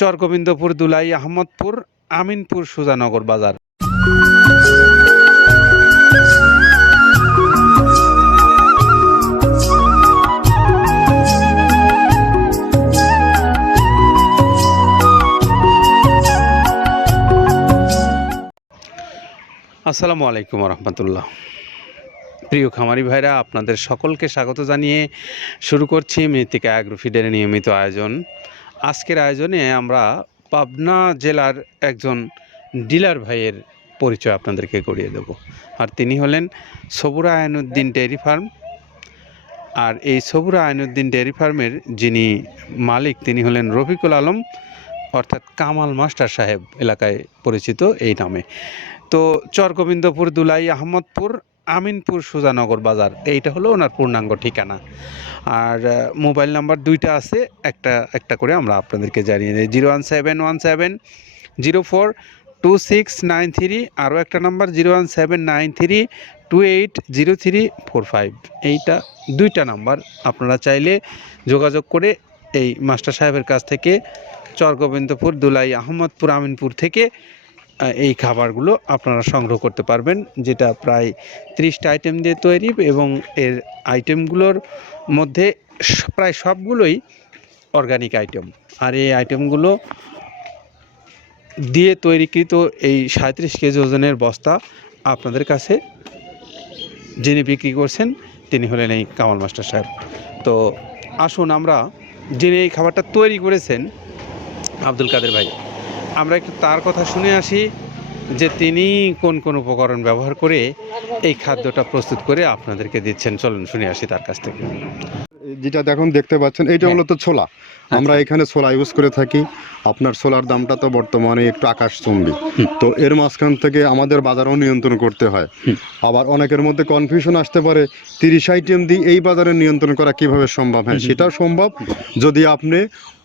চরগোবিন্দপুর দুলাই আহমদপুর, আমিনপুর, সুজানগর বাজার। আসসালামু আলাইকুম রহমতুল্লাহ প্রিয় খামারি ভাইরা, আপনাদের সকলকে স্বাগত জানিয়ে শুরু করছি মৃত্তিকা অ্যাগ্রোফিডের নিয়মিত আয়োজন। আজকের আয়োজনে আমরা পাবনা জেলার একজন ডিলার ভাইয়ের পরিচয় আপনাদেরকে করিয়ে দেব। আর তিনি হলেন সবুরা আইনুদ্দিন ডেয়ারি ফার্ম। আর এই সবুরা আইনুদ্দিন ডেয়ারি ফার্মের যিনি মালিক, তিনি হলেন রফিকুল আলম, অর্থাৎ কামাল মাস্টার সাহেব এলাকায় পরিচিত এই নামে। তো চরগোবিন্দপুর দুলাই আহমদপুর আমিনপুর সুজানগর বাজার, এইটা হলো ওনার পূর্ণাঙ্গ ঠিকানা। আর মোবাইল নাম্বার দুইটা আছে, একটা একটা করে আমরা আপনাদেরকে জানিয়ে দিই। Zero one seven one seven zero four two six nine three, আরও একটা number, zero one seven nine three two eight zero three four five. এইটা দুইটা নাম্বার, আপনারা চাইলে যোগাযোগ করে এই মাস্টার সাহেবের কাছ থেকে চরগোবিন্দপুর দুলাই আহমদপুর আমিনপুর থেকে এই খাবারগুলো আপনারা সংগ্রহ করতে পারবেন, যেটা প্রায় ত্রিশটা আইটেম দিয়ে তৈরি এবং এর আইটেমগুলোর মধ্যে প্রায় সবগুলোই অর্গানিক আইটেম আর এই আইটেমগুলো দিয়ে তৈরিকৃত এই সাঁত্রিশ কেজি ওজনের বস্তা আপনাদের কাছে যিনি বিক্রি করছেন, তিনি হলেন এই কামাল মাস্টার সাহেব। তো আসুন আমরা যিনি এই খাবারটা তৈরি করেছেন, আব্দুল কাদের ভাই। আমরা একটু তার কথা শুনে আসি যে তিনি কোন কোন উপকরণ ব্যবহার করে এই খাদ্যটা প্রস্তুত করে আপনাদেরকে দিচ্ছেন। চলুন শুনে আসি তার কাছ থেকে। যেটা দেখুন দেখতে পাচ্ছেন এইটা হ্যাঁ। হলো তো ছোলা। আমরা এখানে ছোলা ইউজ করে থাকি। আপনার ছোলার দামটা তো বর্তমানে একটু আকাশচুম্বী। তো এর মাঝখান থেকে আমাদের বাজারও নিয়ন্ত্রণ করতে হয়। আবার অনেকের মধ্যে কনফিউশন আসতে পারে তিরিশ আইটেম দিয়ে এই বাজারে নিয়ন্ত্রণ করা কীভাবে সম্ভব? হ্যাঁ। সেটাও সম্ভব। যদি আপনি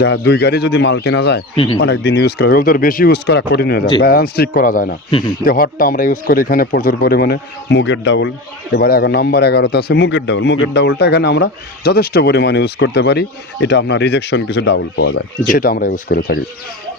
যা দুই গাড়ি যদি মাল কেনা যায় অনেক দিন ইউজ করা ওদের বেশি ইউজ করা কঠিন হয়ে যায়। ব্যালেন্স ঠিক করা যায় না। তো হটটা আমরা ইউজ করি এখানে প্রচুর পরিমাণে মুগের ডাউল। এবার এখন নাম্বার এগারোতে আছে মুগের ডাউল। মুগের ডাউলটা এখানে আমরা যথেষ্ট পরিমাণে ইউজ করতে পারি। এটা আপনার রিজেকশন কিছু ডাবল পাওয়া যায়। সেটা আমরা ইউজ করে থাকি।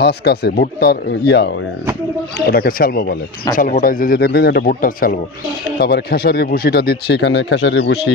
হাস্ক কাছে ভুট্টার ইয়া এটাকে স্যালবো বলে। স্যালবোটাই যে যে দেখবেন এটা ভুট্টার স্যালবো তারপরে খেসারির ভুসিটা দিচ্ছি এখানে খেসারির ভুসি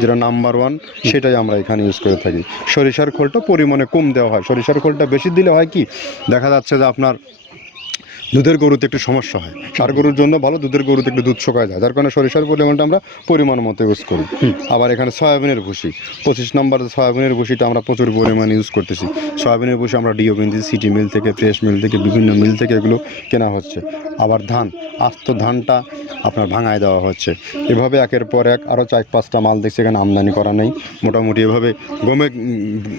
যেটা নাম্বার ওয়ান সেটাই আমরা এখানে ইউজ করে থাকি। সরিষার খোলটা পরিমাণে কম দেওয়া হয়। সরিষার খোলটা বেশি দিলে হয় কি? দেখা যাচ্ছে যে আপনার দুধের গরুতে একটু সমস্যা হয়। সার গরুর জন্য ভালো দুধের গরুতে একটু দুধ শোকায় যায়। যার কারণে সরিষার পরিমাণটা আমরা পরিমাণ মতো ইউজ করি। আবার এখানে সয়াবিনের ভুসি। পঁচিশ নম্বর সয়াবিনের ভুসিটা আমরা প্রচুর পরিমাণে ইউজ করতেছি। সয়াবিনের ভুসি আমরা ডিও কিনছি সিটি মিল থেকে ফ্রেশ মিল থেকে বিভিন্ন মিল থেকে এগুলো কেনা হচ্ছে। আবার ধান আস্ত ধানটা আপনার ভাঙায় দেওয়া হচ্ছে। এভাবে একের পর এক আরও চার পাঁচটা মাল দেখছি এখানে আমদানি করা নেই। মোটামুটি এভাবে গমে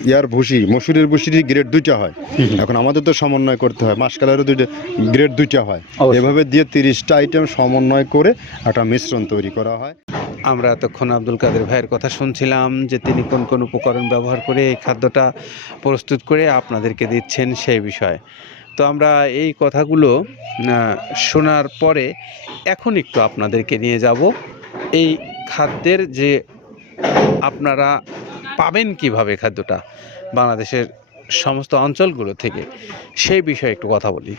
ইয়ার ভুসি মসুরের ভুসিরই গ্রেড দুইটা হয়। এখন আমাদের তো সমন্বয় করতে হয় মাসকালেরও দুইটা গ্রেড দুইটা হয়। এভাবে দিয়ে তিরিশটা আইটেম সমন্বয় করে একটা মিশ্রণ তৈরি করা হয়। আমরা এতক্ষণ আব্দুল কাদের ভাইয়ের কথা শুনছিলাম যে তিনি কোন কোন উপকরণ ব্যবহার করে এই খাদ্যটা প্রস্তুত করে আপনাদেরকে দিচ্ছেন সেই বিষয়ে। তো আমরা এই কথাগুলো শোনার পরে এখন একটু আপনাদেরকে নিয়ে যাব। এই খাদ্যের যে আপনারা পাবেন কীভাবে খাদ্যটা বাংলাদেশের সমস্ত অঞ্চলগুলো থেকে, সেই বিষয়ে একটু কথা বলি।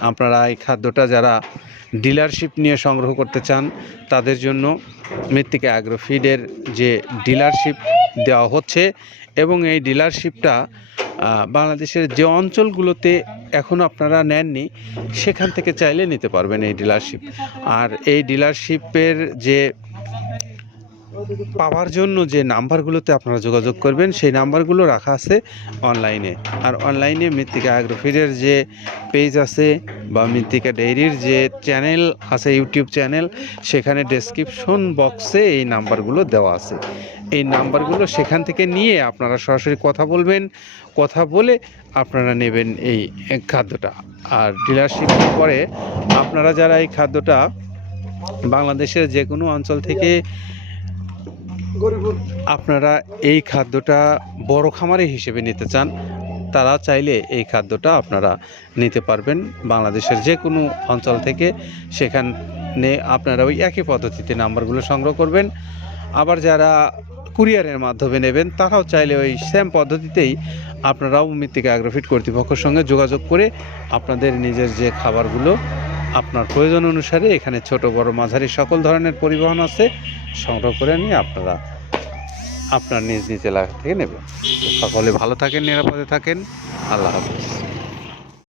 আপনারা এই খাদ্যটা যারা ডিলারশিপ নিয়ে সংগ্রহ করতে চান, তাদের জন্য মৃত্তিকা অ্যাগ্রোফিডের যে ডিলারশিপ দেওয়া হচ্ছে এবং এই ডিলারশিপটা বাংলাদেশের যে অঞ্চলগুলোতে এখনও আপনারা নেননি, সেখান থেকে চাইলে নিতে পারবেন এই ডিলারশিপ আর এই ডিলারশিপের যে পাওয়ার জন্য যে নাম্বারগুলোতে আপনারা যোগাযোগ করবেন, সেই নাম্বারগুলো রাখা আছে অনলাইনে। আর অনলাইনে মৃত্তিকা অ্যাগ্রোফিডের যে পেজ আছে বা মৃত্তিকা ডেইরির যে চ্যানেল আছে, ইউটিউব চ্যানেল সেখানে ডেসক্রিপশন বক্সে এই নাম্বারগুলো দেওয়া আছে। এই নাম্বারগুলো সেখান থেকে নিয়ে আপনারা সরাসরি কথা বলবেন, কথা বলে আপনারা নেবেন এই খাদ্যটা। আর ডিলারশিপ পরে আপনারা যারা এই খাদ্যটা বাংলাদেশের যে কোনো অঞ্চল থেকে আপনারা এই খাদ্যটা বড় খামারে হিসেবে নিতে চান, তারা চাইলে এই খাদ্যটা আপনারা নিতে পারবেন। বাংলাদেশের যে কোনো অঞ্চল থেকে সেখানে আপনারা ওই একই পদ্ধতিতে নাম্বারগুলো সংগ্রহ করবেন। আবার যারা কুরিয়ারের মাধ্যমে নেবেন, তারাও চাইলে ওই সেম পদ্ধতিতেই আপনারাও মৃত্তিকা অ্যাগ্রোফিট কর্তৃপক্ষের সঙ্গে যোগাযোগ করে আপনাদের নিজের যে খাবারগুলো আপনার প্রয়োজন অনুসারে এখানে ছোট, বড়, মাঝারি সকল ধরনের পরিবহন আছে, সংগ্রহ করে নিয়ে আপনারা আপনার নিজ নিজ এলাকা থেকে নেবেন। সকলে ভালো থাকেন, নিরাপদে থাকেন। আল্লাহ হাফিজ।